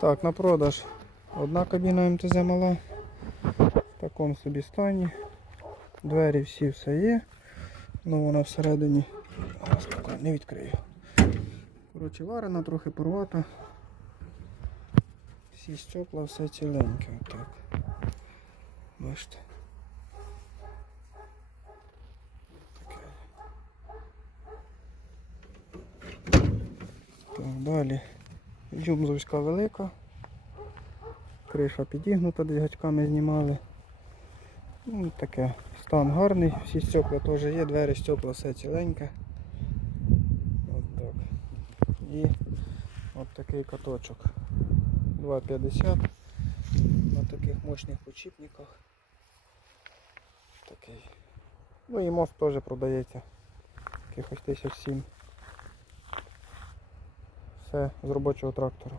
Так, на продаж одна кабіна МТЗ мала. В такому собі стані. Двері всі все є. Ну вона всередині. Поки не відкрию. Коротше, варена, трохи порвата. Всі стекла, все ціленьке. Отак. Бачите. Так, далі. Юмзовська велика. Криша підігнута, десь гачками знімали. Ну, таке. Стан гарний, всі стекла теж є, двері, стекла, все ціленьке. От так. І от такий каточок. 2,50 на таких мощних почіпниках. Такий. Ну і мост теж продається. Якихось 1007. Все з робочого трактора.